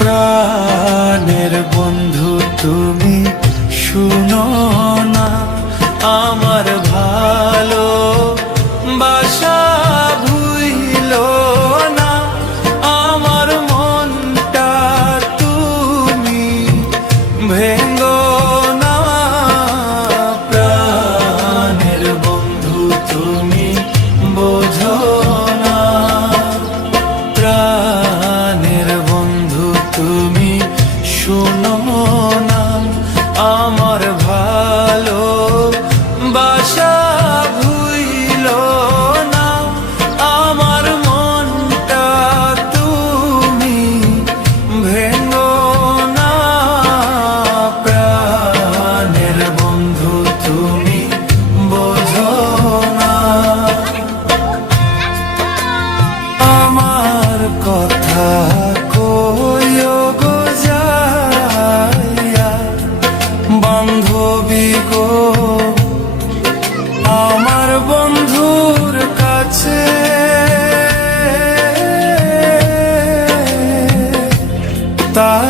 প্রাণের বন্ধু তুমি শুনো না আমার ভালো বাসা ভুইলো না আমার মনটা তুমি ভেঙ্গো না প্রাণের বন্ধু তুমি বোঝো না প্রাণের বন্ধু তুমি শুনো না আমার ভালো বাসা ভুইলো না আমার মনটা তুমি ভেঙ্গো না প্রাণের বন্ধু তুমি বোঝো না আমার কথা কইও গো যাইয়া বান্ধবী গো আমার বন্ধুর কাছে তার